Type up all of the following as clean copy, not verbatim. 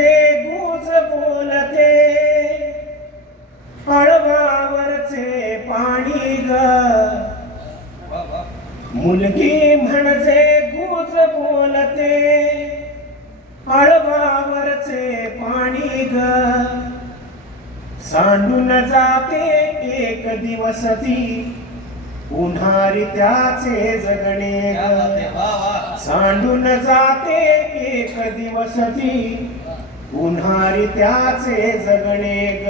म्हणजे गुज बोलते, अळवावरचे पाणी ग. मुलगी म्हणजे गुज बोलते, अळवावरचे पाणी ग. सांडून जाते एक दिवस ती, उन्हारी त्याचे जगणे ग. सांडून जाते एक दिवस ती, उन्हारी त्याचे जगणे ग.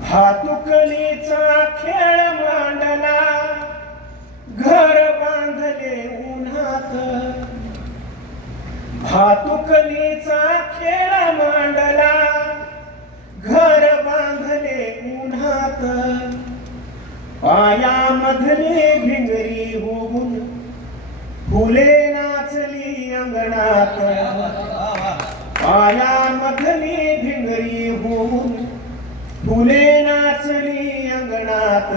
भातुकलीचा खेळ मांडला, घर बांधले उन्हात. भातुकलीचा खेळ मांडला, घर बांधले उन्हात. पायामधली भिंगरी होऊन फुले नाचली अंगणात. पायामधली भिंगरी होऊन फुले नाचली अंगणात.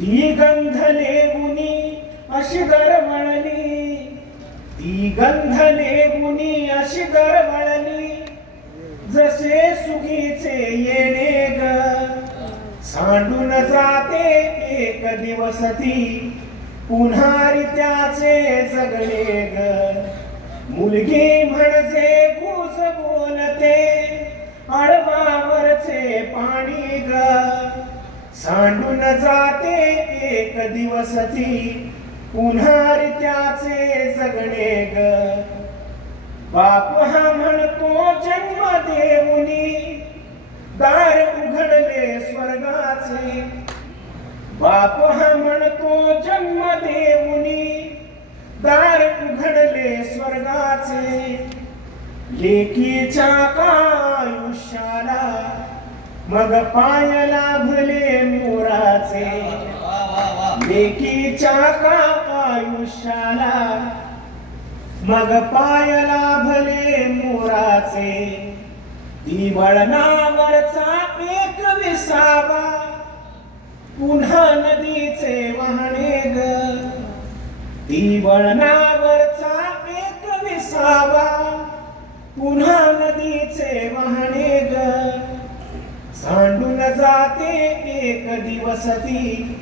ती गंधले उनी अशी दरवळली, ती गंधले उनी अशी दरवळली, जसे सुगीचे येणे ग. सांडून जाते एक दिवस ती, उन्हारी त्याचे जगणे ग. मुलगी म्हणजे गुज बोलते, अळवावरचे पाणी ग. सांडून जाते एक दिवस ती, उन्हारी त्याचे जगणे ग. बाप हा म्हणतो जन्म देऊनी, दार उघडले स्वर्गाचे. बाप हा म्हणतो जन्म देऊनी, दार उघडले स्वर्गाचे. लेकीच्या आयुष्याला मग पाय लाभले मोराचे. लेकीच्या आयुष्याला मग पाय लाभले मोराचे. ती वळणावरचा एक विसावा, पुन्हा नदीचे वाहणे ग. ती वळणावरचा एक विसावा, पुन्हा नदीचे वाहणे ग. सांडून जाते एक दिवस ती,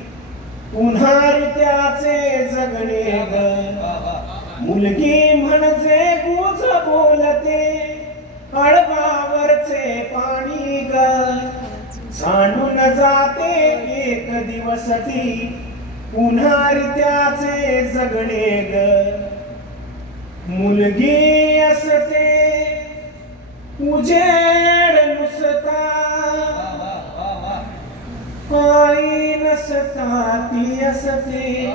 उन्हारी त्याचे जगणे ग. मुलगी म्हणजे गुज बोलते, अळवावरचे पाणी ग. सांडून जाते एक दिवस ती, उन्हारी त्याचे जगणे ग. मुलगी असते उजेड नुसता, आई नसता ती असते.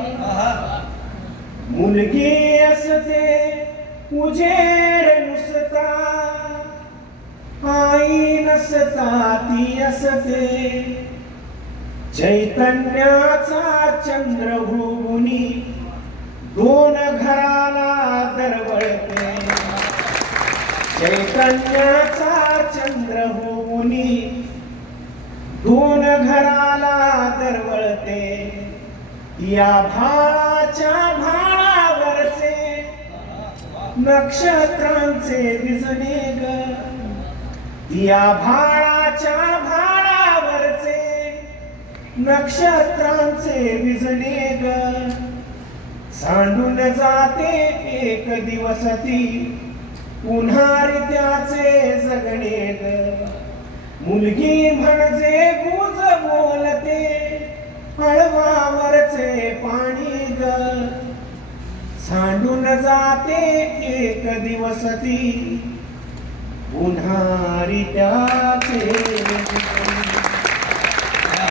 मुलगी असते उजेड नुसता, आई नसता ती असते. चैतन्याचा चंद्र होऊनी दोन घराला दरवळते. चैतन्याचा चंद्र होऊनी दोन घराला दरवळते. या भाळाच्या भाळावरचे नक्षत्रांचे विजणे ग. या भाळाच्या भाळावरचे नक्षत्रांचे विजणे ग. सांडून जाते एक दिवस ती, उन्हारी त्याचे जगणे ग. मुलगी म्हणजे गुज बोलते, अळवावरचे पाणी ग. सांडून जाते एक दिवस ती, उन्हारी त्याचे